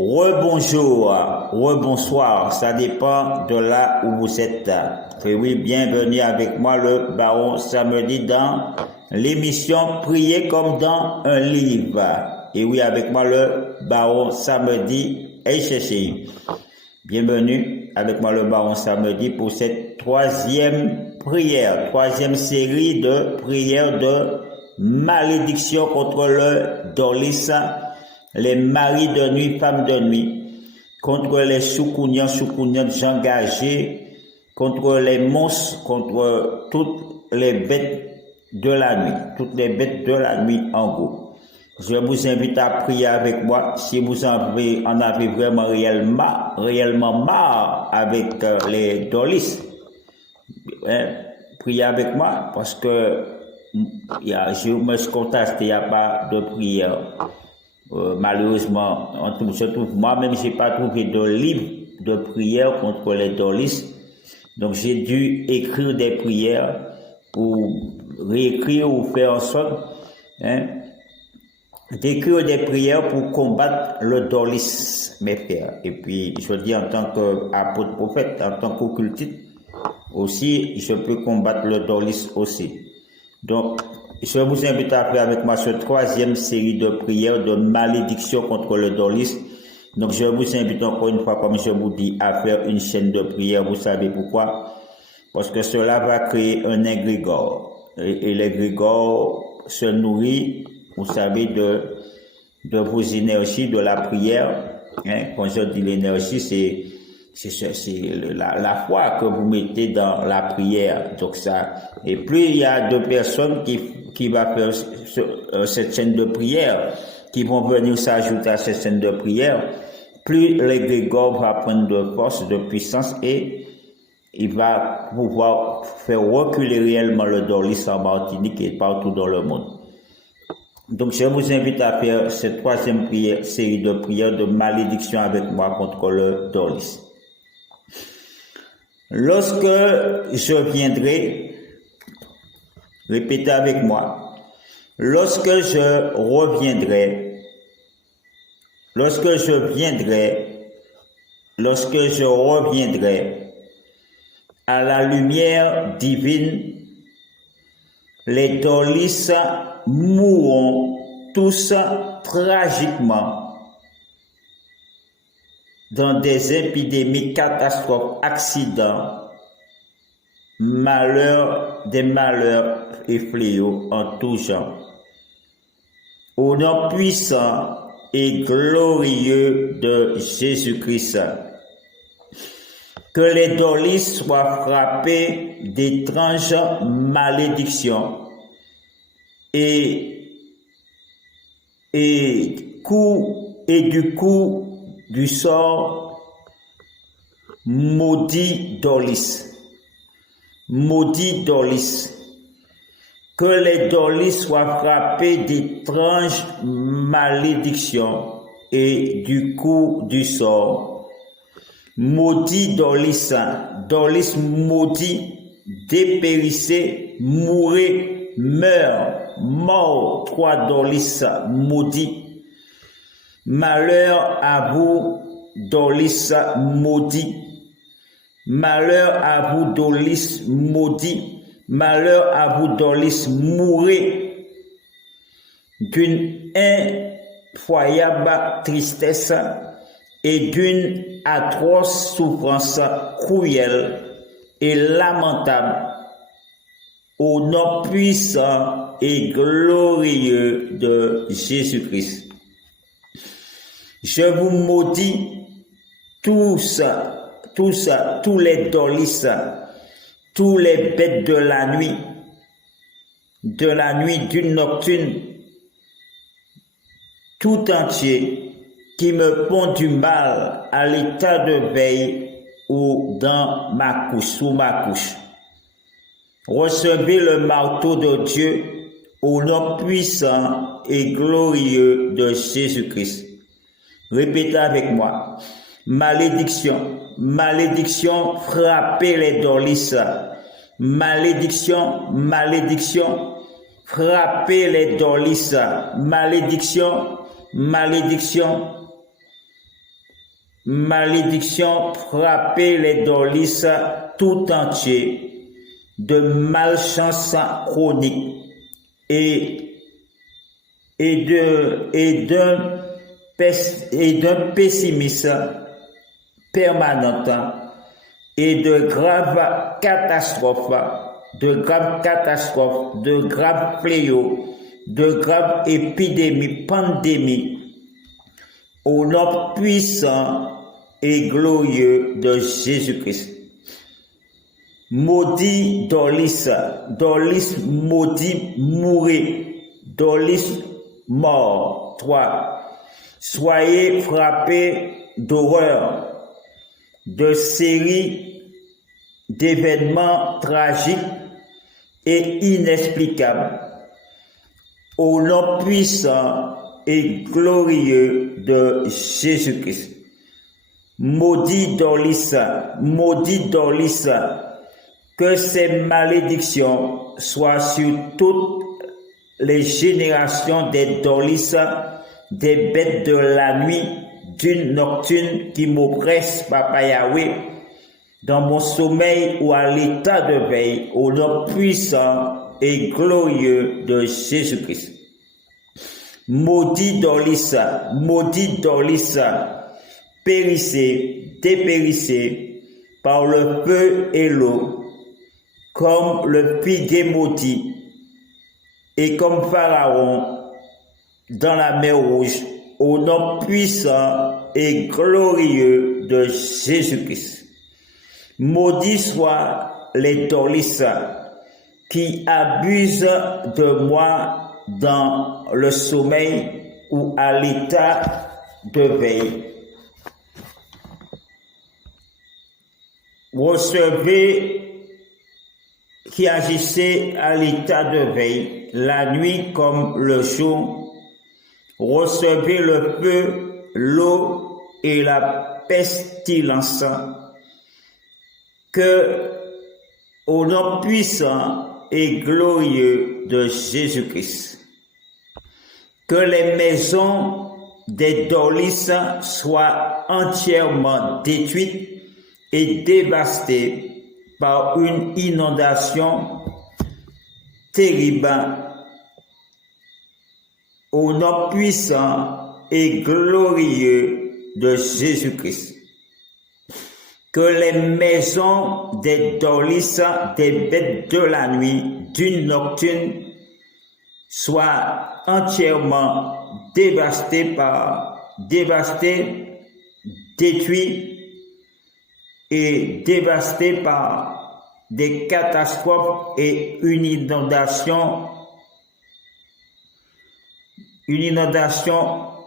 Rebonjour, rebonsoir, ça dépend de là où vous êtes. Et oui, bienvenue avec moi le Baron Samedi dans l'émission Prier comme dans un livre. Et oui, avec moi le Baron Samedi HSI. Bienvenue avec moi le Baron Samedi pour cette troisième série de prières de malédiction contre le dolis, les maris de nuit, femmes de nuit, contre les soukougnantes engagés, contre les monstres, contre toutes les bêtes de la nuit en gros. Je vous invite à prier avec moi si vous en avez vraiment réellement marre avec les dolis. Priez avec moi parce que je me constate qu'il n'y a pas de prière. Malheureusement, moi-même, j'ai pas trouvé de livre de prière contre les dolis. Donc, j'ai dû écrire des prières ou réécrire ou faire en sorte d'écrire des prières pour combattre le dolis, mes frères. Et puis, je dis en tant qu'apôtre prophète, en tant qu'occultiste, aussi, je peux combattre le dolis aussi. Donc, je vous invite à faire avec moi cette troisième série de prières de malédiction contre le dolis. Donc, je vous invite encore une fois, comme je vous dis, à faire une chaîne de prière. Vous savez pourquoi? Parce que cela va créer un égrégore. Et l'égrégore se nourrit, vous savez, de vos énergies, de la prière. Quand je dis l'énergie, c'est la foi que vous mettez dans la prière. Donc ça, et plus il y a de personnes qui vont faire cette chaîne de prière, qui vont venir s'ajouter à cette chaîne de prière, plus l'égrégore va prendre de force, de puissance et il va pouvoir faire reculer réellement le dolis en Martinique et partout dans le monde. Donc, je vous invite à faire cette troisième série de prières de malédiction avec moi contre le dolis. Lorsque je viendrai, répétez avec moi, lorsque je reviendrai à la lumière divine, les dolis mourront tous tragiquement dans des épidémies, catastrophes, accidents, des malheurs et fléaux en tout genre. Au nom puissant et glorieux de Jésus-Christ, que les dolis soient frappés d'étranges malédictions et du coup du sort maudit dolis. Que les dolis soient frappés d'étranges malédictions et du coup du sort. Maudit dolis maudit, dépérissez, mourrez, meurt, mort, 3 dolis maudits. Malheur à vous, dolis maudit. Malheur à vous, dolis maudit. Malheur à vous, dolis, mourrez d'une effroyable tristesse et d'une atroce souffrance cruelle et lamentable au nom puissant et glorieux de Jésus-Christ. Je vous maudis tous les dolis, tous les bêtes de la nuit, d'une nocturne, tout entier, qui me font du mal à l'état de veille ou dans sous ma couche. Recevez le marteau de Dieu au nom puissant et glorieux de Jésus-Christ. Répétez avec moi. Malédiction, malédiction, frappez les dolis. Malédiction, malédiction, frappez les dolis. Malédiction, malédiction, malédiction frappait les Dorlis tout entier, de malchance chronique et d'un pessimisme permanent et de graves catastrophes, de graves fléaux, de graves épidémies, pandémies, au nom puissant et glorieux de Jésus-Christ. Maudit Dorlis, Dorlis maudit mourir, Dorlis mort. 3. Soyez frappés d'horreur, de séries d'événements tragiques et inexplicables, au nom puissant et glorieux de Jésus-Christ. Maudit Dorlis, que ces malédictions soient sur toutes les générations des Dorlis, des bêtes de la nuit, d'une nocturne qui m'oppresse, Papa Yahweh, dans mon sommeil ou à l'état de veille, au nom puissant et glorieux de Jésus-Christ. Maudit Dorlis, périssez, dépérissez par le feu et l'eau, comme le figuier maudit, et comme Pharaon dans la mer Rouge, au nom puissant et glorieux de Jésus-Christ. Maudits soient les Dorlis qui abusent de moi dans le sommeil ou à l'état de veille. Recevez qui agissez à l'état de veille, la nuit comme le jour. Recevez le feu, l'eau et la pestilence, que au nom puissant et glorieux de Jésus-Christ, que les maisons des Dorlis soient entièrement détruites et dévastées par une inondation terrible, au nom puissant et glorieux de Jésus-Christ. Que les maisons des Dorlis, des bêtes de la nuit, d'une nocturne, soient entièrement dévastées, détruites et dévastées par des catastrophes et une inondation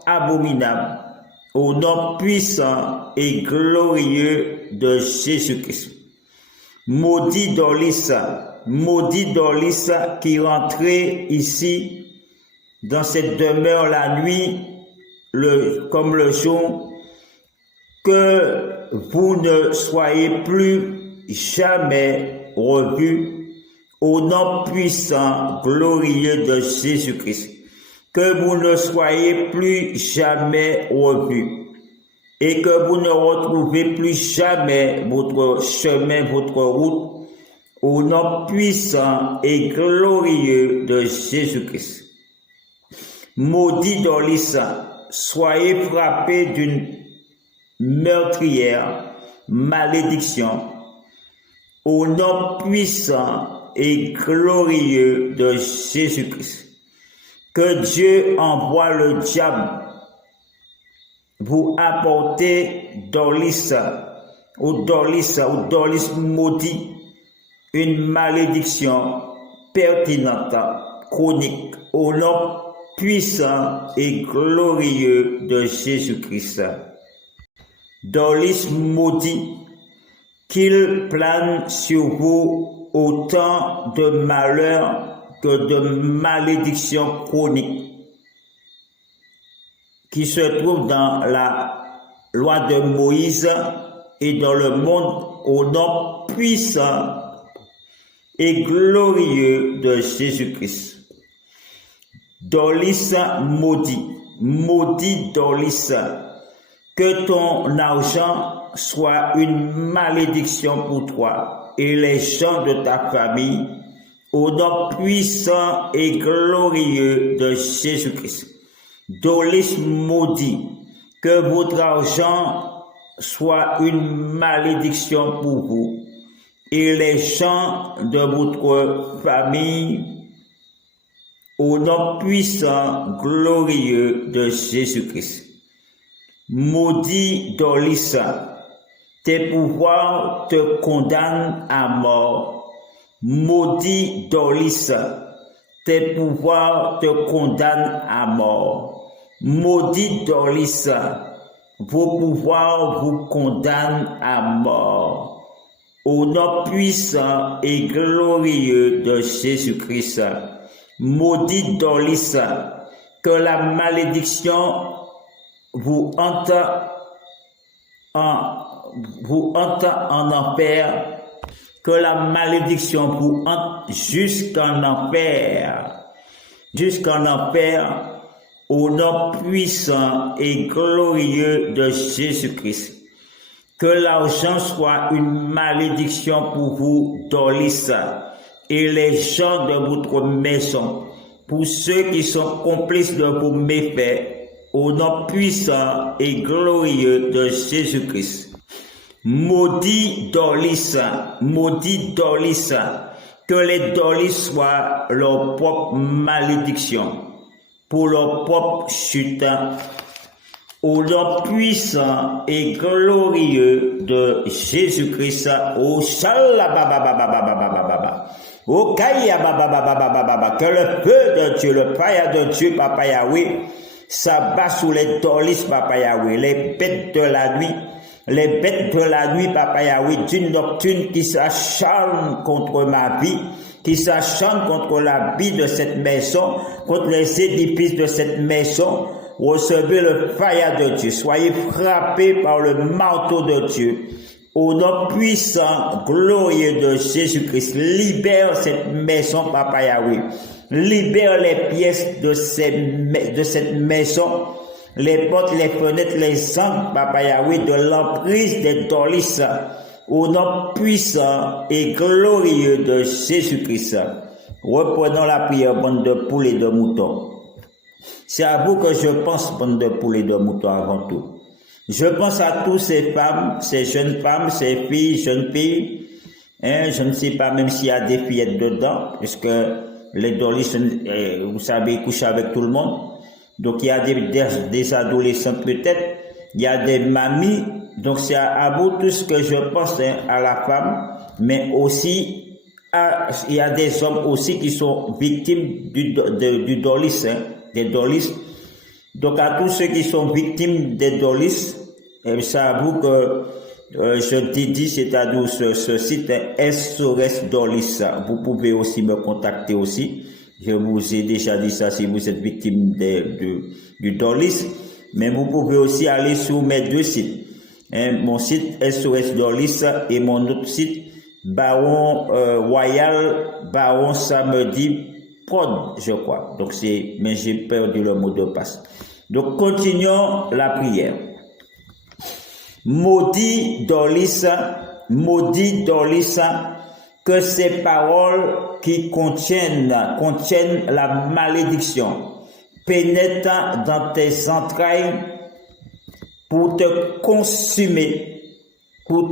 abominable, au nom puissant et glorieux de Jésus-Christ. Maudit Dorlis qui rentrez ici dans cette demeure la nuit, comme le jour, que vous ne soyez plus jamais revus, au nom puissant, glorieux de Jésus-Christ. Que vous ne soyez plus jamais revus et que vous ne retrouvez plus jamais votre chemin, votre route, au nom puissant et glorieux de Jésus-Christ. Maudit Dorlis, soyez frappés d'une meurtrière malédiction, au nom puissant et glorieux de Jésus-Christ. Que Dieu envoie le diable vous apporter Dorlis maudit, une malédiction pertinente, chronique, au nom puissant et glorieux de Jésus-Christ. Dorlis maudit, qu'il plane sur vous autant de malheurs que de malédictions chroniques qui se trouvent dans la loi de Moïse et dans le monde, au nom puissant et glorieux de Jésus-Christ. Dorlis maudit, Dorlis, que ton argent soit une malédiction pour toi et les gens de ta famille, au nom puissant et glorieux de Jésus-Christ. Dolis maudit, que votre argent soit une malédiction pour vous et les gens de votre famille, au nom puissant, glorieux de Jésus-Christ. Maudit Dolis, tes pouvoirs te condamnent à mort. Maudit Dolis, tes pouvoirs te condamnent à mort. Maudit Dolis, vos pouvoirs vous condamnent à mort. Au nom puissant et glorieux de Jésus-Christ. Maudit Dolis, que la malédiction vous hante en enfer, que la malédiction vous hante jusqu'en enfer, au nom puissant et glorieux de Jésus-Christ. Que l'argent soit une malédiction pour vous, Dolis, et les gens de votre maison, pour ceux qui sont complices de vos méfaits, au nom puissant et glorieux de Jésus-Christ. Maudit Dolis, que les Dolis soient leur propre malédiction, pour leur propre chute, au nom puissant et glorieux de Jésus-Christ. Au shalababababababababa. Au kayababababababa. Que le feu de Dieu, le fire de Dieu, Papa Yahweh, s'abat sous les Dolis, Papa Yahweh, les bêtes de la nuit, Papa Yahweh, d'une nocturne qui s'acharne contre ma vie, qui s'acharne contre la vie de cette maison, contre les édifices de cette maison. Recevez le fire de Dieu. Soyez frappés par le marteau de Dieu. Au nom puissant, glorieux de Jésus-Christ, libère cette maison, Papa Yahweh. Libère les pièces de cette maison, les portes, les fenêtres, les angles, Papa Yahweh, de l'emprise des Dolis. Au nom puissant et glorieux de Jésus-Christ. Reprenons la prière, bande de poules et de moutons. C'est à vous que je pense, bande de poules et de moutons, avant tout. Je pense à toutes ces femmes, ces jeunes femmes, ces filles, jeunes filles. Je ne sais pas même s'il y a des fillettes dedans, puisque les Dolis, vous savez, ils couchent avec tout le monde. Donc il y a des adolescents peut-être, il y a des mamies. Donc c'est à vous tous que je pense, à la femme, mais aussi il y a des hommes aussi qui sont victimes du Dolis, des Dolis. Donc à tous ceux qui sont victimes des Dolis, c'est à vous que je dédie, c'est-à-dire ce site SOS Dolis. Vous pouvez aussi me contacter aussi. Je vous ai déjà dit ça si vous êtes victime du Dolis. Mais vous pouvez aussi aller sur mes deux sites. Mon site SOS Dolis et mon autre site Baron Royal Baron Samedi Prod, je crois. Donc mais j'ai perdu le mot de passe. Donc continuons la prière. Maudit Dolis, que ces paroles qui contiennent la malédiction pénètrent dans tes entrailles pour te consumer, pour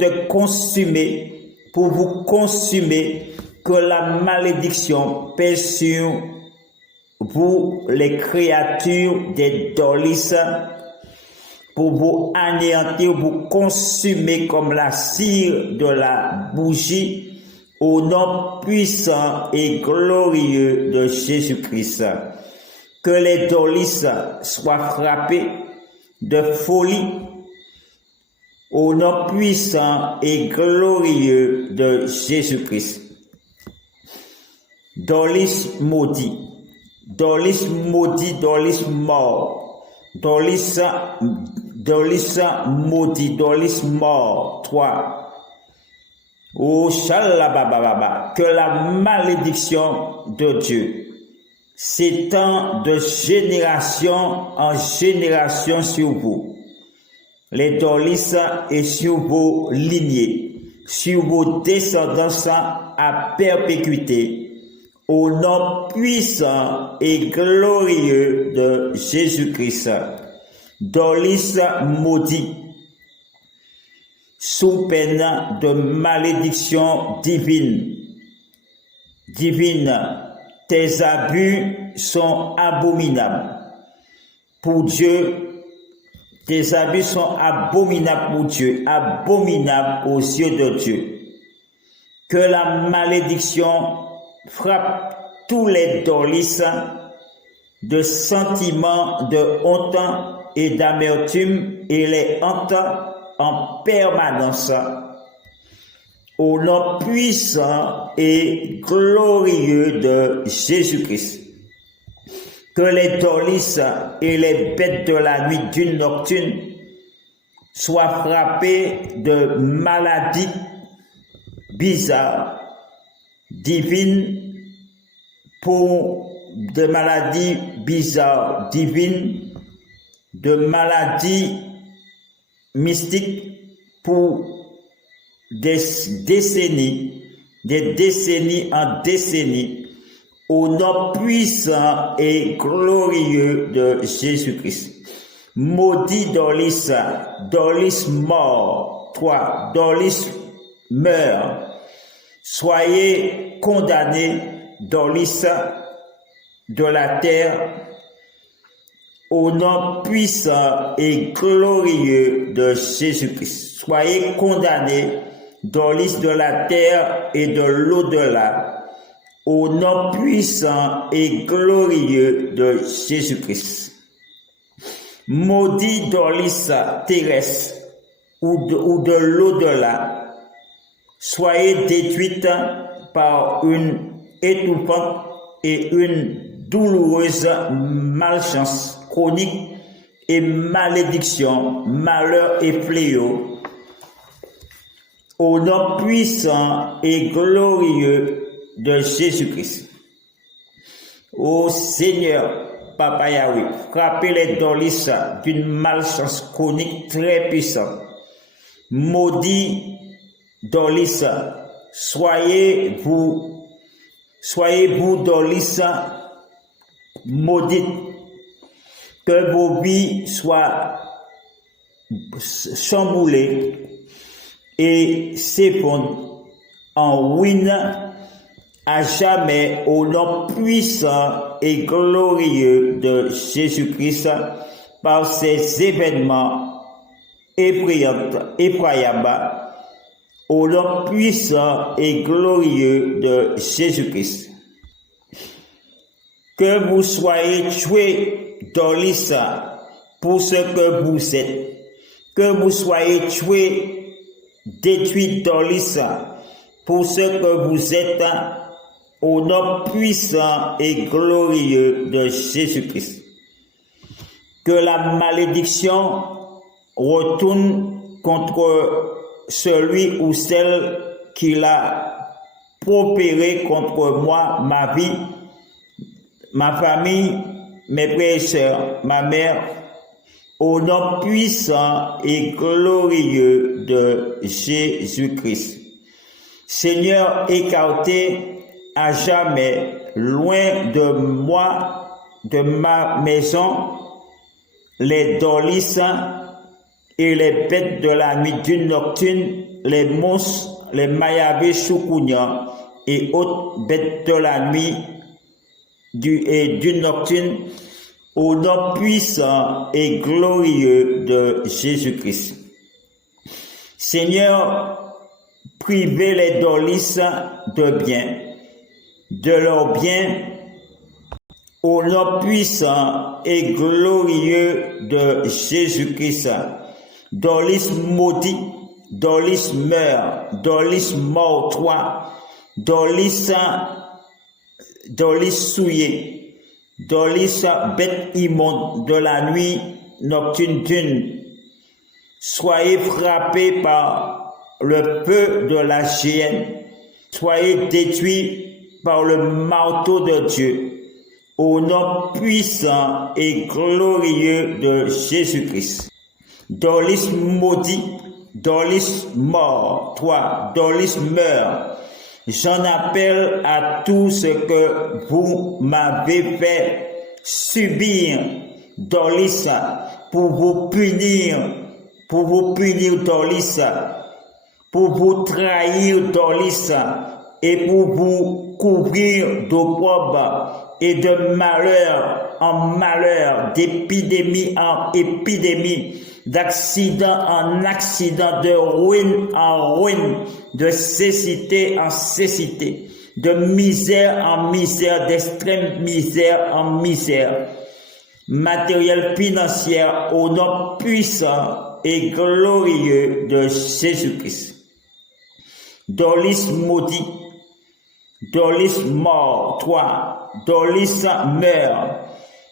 vous consumer, que la malédiction pèse sur vous, les créatures des Dolis, pour vous anéantir, vous consumer comme la cire de la bougie, au nom puissant et glorieux de Jésus-Christ. Que les Dolis soient frappés de folie, au nom puissant et glorieux de Jésus-Christ. Dolis maudit, Dolis maudit, Dolis mort. Dolis maudit, Dolis mort, toi. Oh, shalabababa, que la malédiction de Dieu s'étend de génération en génération sur vous. les Dorlis et sur vos lignées, sur vos descendances à perpétuité, au nom puissant et glorieux de Jésus-Christ. Dorlis maudit, sous peine de malédiction divine. Tes abus sont abominables pour Dieu. Tes abus sont abominables pour Dieu, abominables aux yeux de Dieu. Que la malédiction frappe tous les Dorlis de sentiments de honte et d'amertume et les hante en permanence au nom puissant et glorieux de Jésus-Christ. Que les Dorlis et les bêtes de la nuit d'une nocturne soient frappés de maladies bizarres, divines, de maladies bizarres, divines, de maladies mystiques pour des décennies en décennies, au nom puissant et glorieux de Jésus-Christ. Maudit Dorlis, Dorlis mort, toi, Dorlis meurt. Soyez condamnés, Dorlis de la terre, au nom puissant et glorieux de Jésus-Christ. Soyez condamnés, Dorlis de la terre et de l'au-delà, au nom puissant et glorieux de Jésus-Christ. Maudit Dorlis terrestre ou de l'au-delà, soyez détruite par une étouffante et une douloureuse malchance chronique et malédiction, malheur et fléau, au nom puissant et glorieux de Jésus-Christ. Ô Seigneur, Papa Yahweh, frappez les Dorlis d'une malchance chronique très puissante. Maudit Dorlis, soyez-vous Dorlis maudite, que vos vies soient chamboulées et s'effondrent en ruine à jamais au nom puissant et glorieux de Jésus-Christ par ces événements effroyables au nom puissant et glorieux de Jésus-Christ. Que vous soyez tués, Dorlis, pour ce que vous êtes. Que vous soyez tués, détruits, Dorlis, pour ce que vous êtes, au nom puissant et glorieux de Jésus-Christ. Que la malédiction retourne contre celui ou celle qui l'a propéré contre moi, ma vie, ma famille, mes frères et sœurs, ma mère, au nom puissant et glorieux de Jésus-Christ. Seigneur, écartez à jamais, loin de moi, de ma maison, les Dorlis et les bêtes de la nuit d'une nocturne, les monstres, les mayabés choukounia et autres bêtes de la nuit et d'une nocturne, au nom puissant et glorieux de Jésus-Christ. Seigneur, privez les Dorlis de leurs biens, au nom puissant et glorieux de Jésus-Christ. Dorlis maudit, Dorlis meurt, Dorlis mort toi, Dorlis souillé, Dorlis bête immonde de la nuit nocturne d'une. Soyez frappés par le feu de la géhenne, soyez détruits par le marteau de Dieu, au nom puissant et glorieux de Jésus-Christ. Dorlis maudit, Dorlis mort, toi, Dorlis meurt. J'en appelle à tout ce que vous m'avez fait subir, Dorlis, pour vous punir, Dorlis, pour vous trahir, Dorlis, et pour vous couvrir d'opprobre et de malheur en malheur, d'épidémie en épidémie, d'accident en accident, de ruine en ruine, de cécité en cécité, de misère en misère, d'extrême misère en misère, matériel financier au nom puissant et glorieux de Jésus-Christ. Dorlis maudit, Dorlis mort, toi, Dorlis meurt.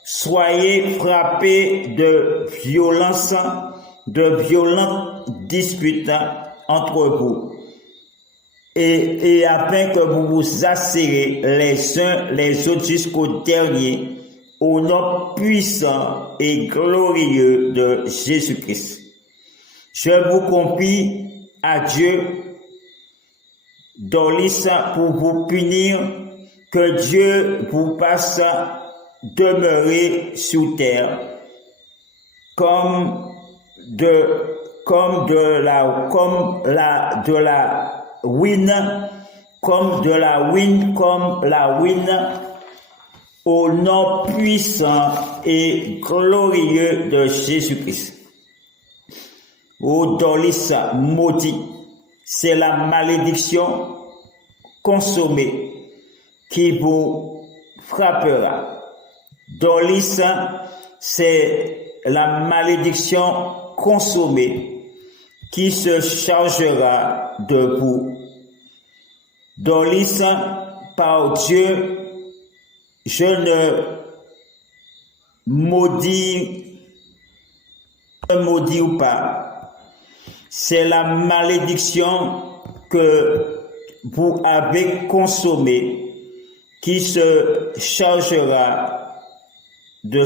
Soyez frappés de violentes disputes entre vous, et afin que vous vous asserrez les uns les autres jusqu'au dernier, au nom puissant et glorieux de Jésus-Christ. Je vous confie à Dieu, Dorlis, pour vous punir, que Dieu vous fasse demeurer sur terre comme de la ruine, au nom puissant et glorieux de Jésus-Christ. Ô Dorlis maudit, c'est la malédiction consommée qui vous frappera. Dorlis, c'est la malédiction consommée qui se chargera de vous. Dorlis, par Dieu, je ne maudis pas. C'est la malédiction que vous avez consommée qui se chargera de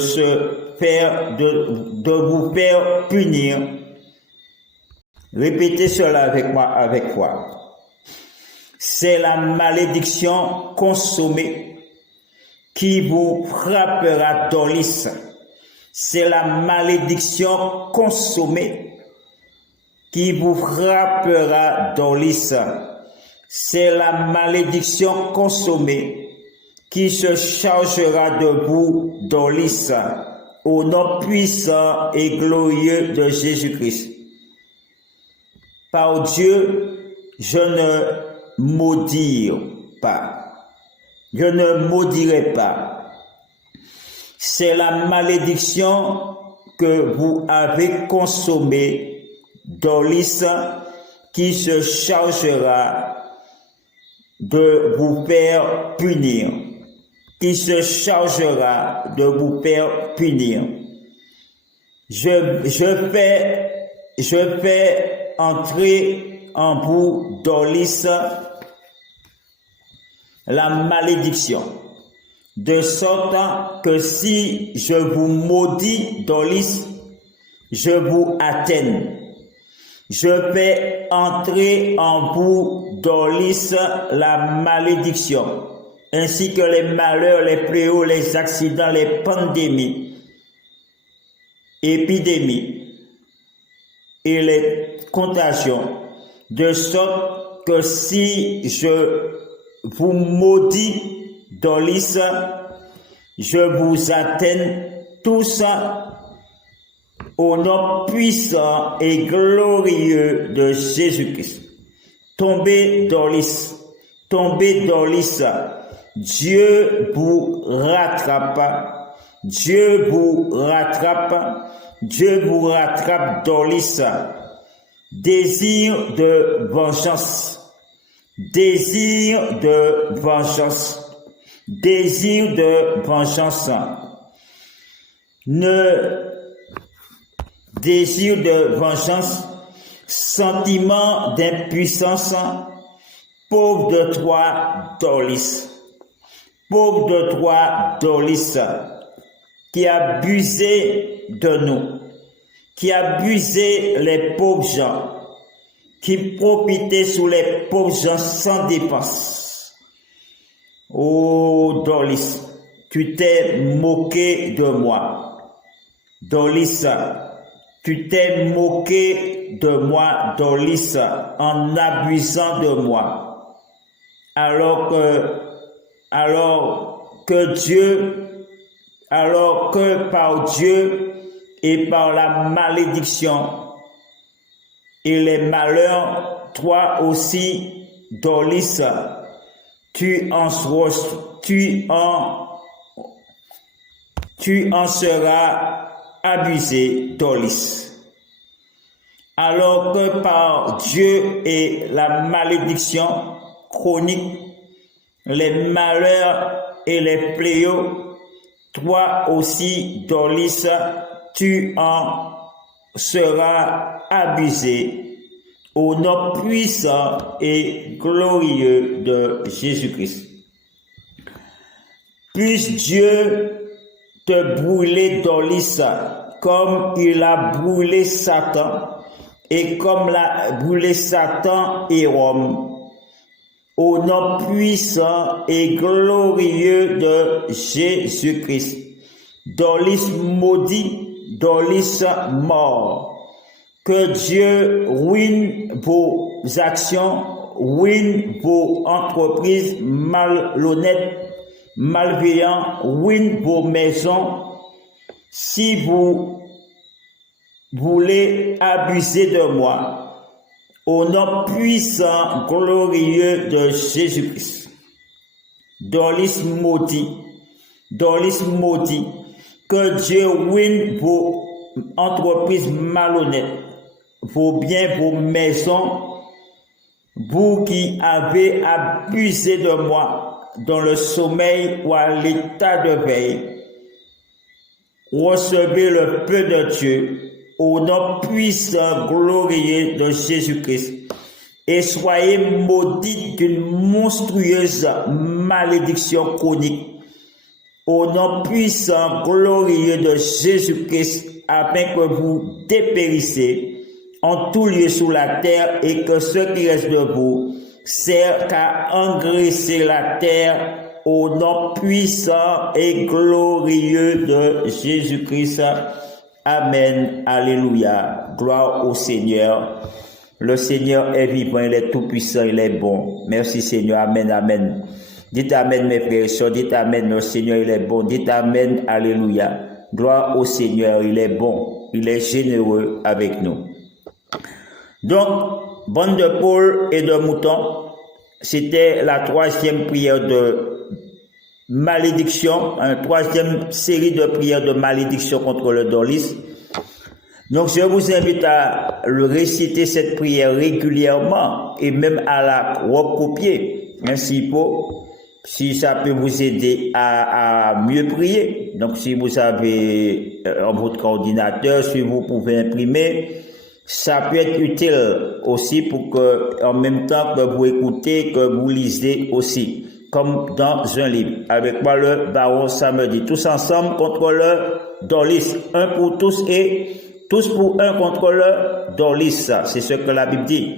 vous faire punir. Répétez cela avec foi. C'est la malédiction consommée qui vous frappera, Dorlis. C'est la malédiction consommée qui vous frappera, Dorlis. C'est la malédiction consommée qui se chargera de vous, Dorlis, au nom puissant et glorieux de Jésus-Christ. Par Dieu, je ne maudis pas. Je ne maudirai pas. C'est la malédiction que vous avez consommée, Dorlis, qui se chargera de vous faire punir. Qui se chargera de vous faire punir. Je fais entrer en vous, Dorlis, la malédiction, de sorte que si je vous maudis, Dorlis, je vous atteigne. Je fais entrer en vous, Dorlis, la malédiction, ainsi que les malheurs, les fléaux, les accidents, les pandémies, épidémies et les contagions, de sorte que si je vous maudis, Dorlis, je vous atteigne tous au nom puissant et glorieux de Jésus-Christ. Tombez, Dorlis, Dieu vous rattrape, Dieu vous rattrape, Dorlis. Désir de vengeance, sentiment d'impuissance, pauvre de toi, Dorlis, qui a abusé de nous, qui abusait les pauvres gens, qui profitait sur les pauvres gens sans dépense. Oh, Dorlis, tu t'es moqué de moi. Dorlis, tu t'es moqué de moi, Dorlis, en abusant de moi. Alors que par Dieu et par la malédiction et les malheurs, toi aussi, Dorlis, tu en seras abusé, Dorlis. Alors que par Dieu et la malédiction chronique, les malheurs et les fléaux, toi aussi, Dorlis, tu en seras abusé au nom puissant et glorieux de Jésus-Christ. Puisse Dieu te brûler, Dorlis, comme il a brûlé Satan et comme l'a brûlé Satan et Rome. Au nom puissant et glorieux de Jésus-Christ. Dorlis maudit, Dorlis mort. Que Dieu ruine vos actions, ruine vos entreprises malhonnêtes, malveillants, ruine vos maisons. Si vous voulez abuser de moi, au nom puissant, glorieux de Jésus-Christ. Dorlis maudit, que Dieu ruine vos entreprises malhonnêtes, vos biens, vos maisons, vous qui avez abusé de moi dans le sommeil ou à l'état de veille. Recevez le feu de Dieu au nom puissant, glorieux de Jésus-Christ, et soyez maudits d'une monstrueuse malédiction chronique, au nom puissant, glorieux de Jésus-Christ, afin que vous dépérissez en tout lieu sous la terre et que ce qui reste de vous sert qu'à engraisser la terre, au nom puissant et glorieux de Jésus-Christ. Amen, alléluia, gloire au Seigneur. Le Seigneur est vivant, il est tout-puissant, il est bon. Merci Seigneur, amen, amen. Dites amen mes frères et sœurs, dites amen, le Seigneur il est bon. Dites amen, alléluia. Gloire au Seigneur, il est bon, il est généreux avec nous. Donc, bande de Paul et de moutons, c'était la troisième prière de malédiction, une troisième série de prières de malédiction contre le Dorlis. Donc je vous invite à le réciter cette prière régulièrement et même à la recopier, ainsi si ça peut vous aider à mieux prier. Donc si vous avez votre ordinateur, si vous pouvez imprimer, ça peut être utile aussi pour que en même temps que vous écoutez, que vous lisez aussi. Comme dans un livre. Avec moi, le baron samedi. Tous ensemble contre le Dorlis. Un pour tous et tous pour un contre le Dorlis. C'est ce que la Bible dit.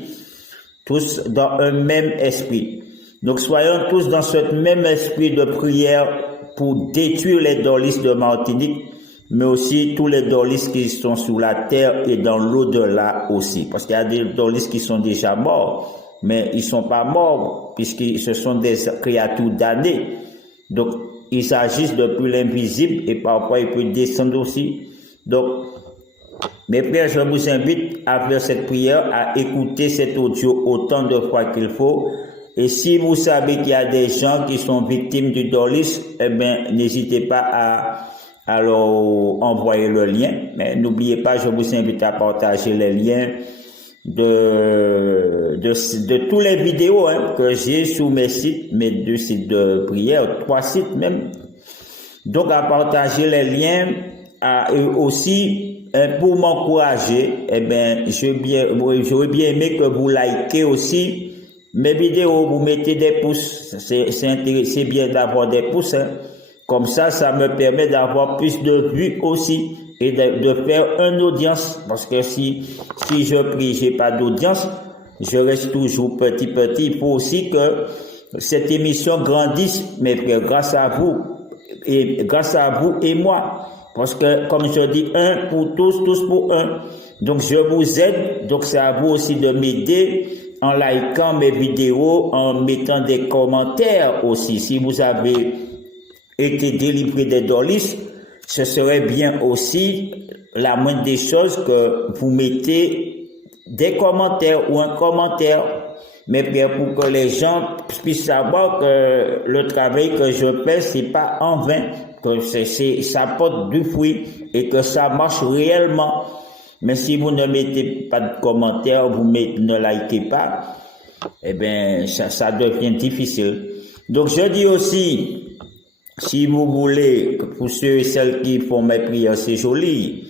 Tous dans un même esprit. Donc, soyons tous dans ce même esprit de prière pour détruire les Dorlis de Martinique, mais aussi tous les Dorlis qui sont sous la terre et dans l'au-delà aussi. Parce qu'il y a des Dorlis qui sont déjà morts. Mais ils ne sont pas morts, puisque ce sont des créatures damnées. Donc, ils agissent depuis l'invisible et parfois ils peuvent descendre aussi. Donc, mes frères, je vous invite à faire cette prière, à écouter cet audio autant de fois qu'il faut. Et si vous savez qu'il y a des gens qui sont victimes du Dorlis, eh bien, n'hésitez pas à leur envoyer le lien. Mais n'oubliez pas, je vous invite à partager les liens de tous les vidéos que j'ai sur mes sites, mes 2 sites de prière, 3 sites même. Donc à partager les liens, et aussi pour m'encourager, eh ben j'aurais bien aimé que vous likez aussi mes vidéos, vous mettez des pouces, c'est bien d'avoir des pouces. Comme ça me permet d'avoir plus de vues aussi. et de faire une audience, parce que si je prie, j'ai pas d'audience, je reste toujours petit. Il faut aussi que cette émission grandisse, mes frères, grâce à vous et moi. Parce que, comme je dis, un pour tous, tous pour un. Donc, je vous aide. Donc, c'est à vous aussi de m'aider en likant mes vidéos, en mettant des commentaires aussi. Si vous avez été délivré des dorlis, ce serait bien aussi la moindre des choses que vous mettez des commentaires ou un commentaire, mais bien pour que les gens puissent savoir que le travail que je fais, c'est pas en vain, que ça porte du fruit et que ça marche réellement. Mais si vous ne mettez pas de commentaires, ne likez pas, eh bien, ça devient difficile. Donc, je dis aussi, si vous voulez, pour ceux et celles qui font mes prières, c'est joli.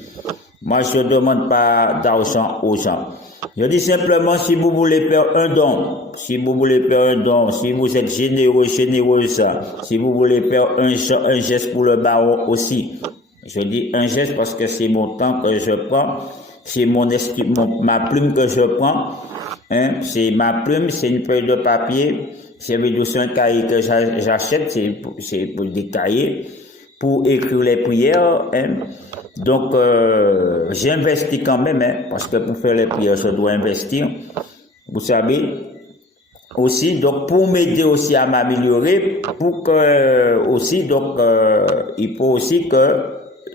Moi, je ne demande pas d'argent aux gens. Je dis simplement, si vous voulez faire un don, si vous êtes généreuse, si vous voulez faire un geste pour le baron aussi. Je dis un geste parce que c'est mon temps que je prends, c'est ma plume que je prends, hein, c'est ma plume, c'est une feuille de papier, c'est un cahier que j'achète, c'est pour des cahiers, pour écrire les prières, hein. Donc, j'investis quand même, hein, parce que pour faire les prières, je dois investir, vous savez, aussi, donc, pour m'aider aussi à m'améliorer, il faut aussi que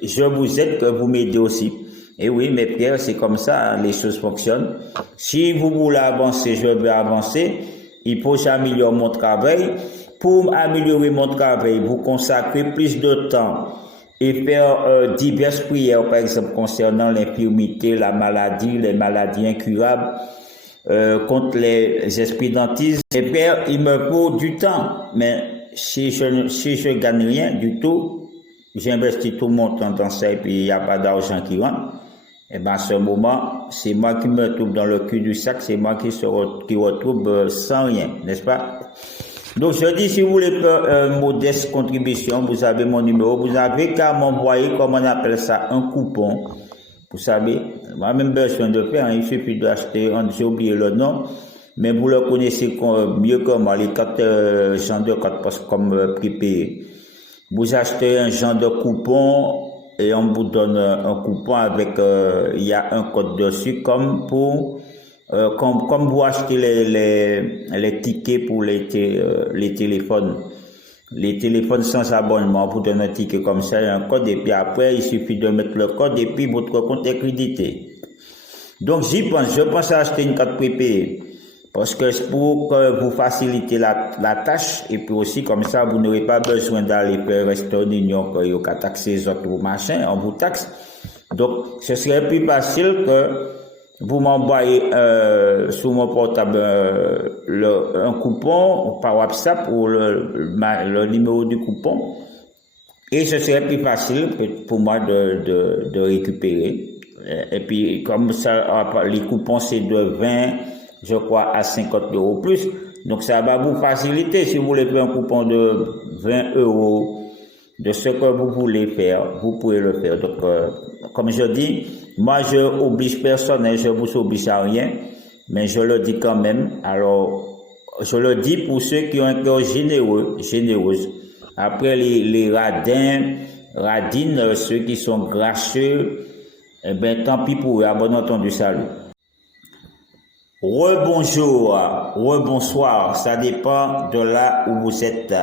je vous aide, que vous m'aidez aussi. Et oui, mes frères, c'est comme ça, hein, les choses fonctionnent. Si vous voulez avancer, je vais avancer. Il faut que j'améliore mon travail. Pour améliorer mon travail, vous consacrez plus de temps et faire diverses prières, par exemple, concernant l'infirmité, la maladie, les maladies incurables, contre les esprits d'antise. Et frères, il me faut du temps, mais si je gagne rien du tout, j'investis tout mon temps dans ça et puis il n'y a pas d'argent qui rentre. Et ben à ce moment, c'est moi qui me trouve dans le cul du sac, c'est moi qui retrouve sans rien, n'est-ce pas? Donc je dis, si vous voulez faire une modeste contribution, vous avez mon numéro, vous avez qu'à m'envoyer, comme on appelle ça, un coupon. Vous savez, moi même besoin de faire, hein, il suffit d'acheter, j'ai oublié le nom, mais vous le connaissez mieux que moi, les 4 genres de 4 postes comme prépayés. Vous achetez un genre de coupon et on vous donne un coupon avec, il y a un code dessus comme vous achetez les tickets pour les téléphones. Les téléphones sans abonnement, on vous donne un ticket comme ça, un code, et puis après, il suffit de mettre le code et puis votre compte est crédité. Donc je pense à acheter une carte prépayée. Parce que c'est pour que vous facilitez la tâche, et puis aussi comme ça, vous n'aurez pas besoin d'aller faire rester en union, que vous taxez les autres machins, on vous taxe. Donc, ce serait plus facile que vous m'envoyez sur mon portable un coupon par WhatsApp ou le numéro du coupon. Et ce serait plus facile pour moi de récupérer. Et puis, comme ça, les coupons, c'est de 20, je crois, à 50 € plus. Donc, ça va vous faciliter. Si vous voulez faire un coupon de 20 € de ce que vous voulez faire, vous pouvez le faire. Donc, comme je dis, moi, je oblige personne, je vous oblige à rien, mais je le dis quand même. Alors, je le dis pour ceux qui ont un cœur généreuse. Après, les radines, ceux qui sont gracieux, eh ben, tant pis pour eux. À bon entendu, salut. Rebonjour, rebonsoir, ça dépend de là où vous êtes.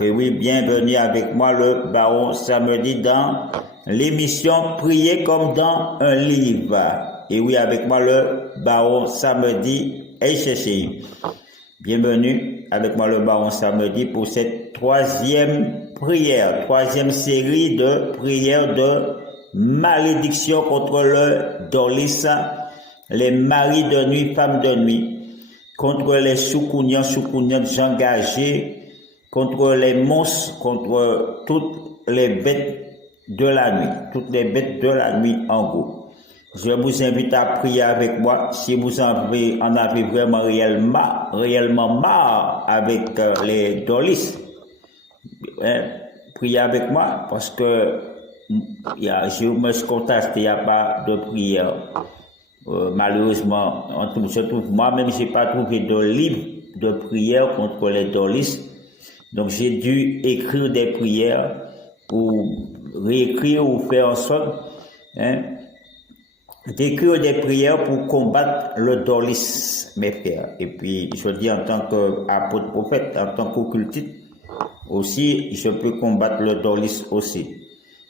Et oui, bienvenue avec moi le Baron Samedi dans l'émission Prier comme dans un livre. Et oui, avec moi le Baron Samedi HCI. Bienvenue avec moi le Baron Samedi pour cette troisième série de prières de malédiction contre le dorlis, les maris de nuit, femmes de nuit, contre les soukouniantes engagés, contre les monstres, contre toutes les bêtes de la nuit, en gros. Je vous invite à prier avec moi si vous en avez vraiment réellement marre avec les dorlis. Priez avec moi parce que je me constate qu'il n'y a pas de prière. Malheureusement, moi-même, je n'ai pas trouvé de livre de prière contre les dorlistes. Donc, j'ai dû écrire des prières ou réécrire ou faire en sorte d'écrire des prières pour combattre le dorlisme, mes frères. Et puis, je dis en tant qu'apôtre prophète, en tant qu'occultiste, aussi, je peux combattre le dorlisme aussi.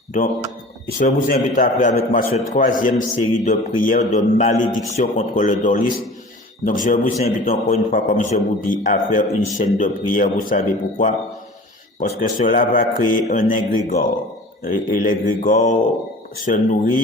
Donc, je vous invite à faire avec moi cette troisième série de prières de malédiction contre le dorlisme. Donc, je vous invite encore une fois, comme je vous dis, à faire une chaîne de prière. Vous savez pourquoi? Parce que cela va créer un égrégore. Et l'égrégore se nourrit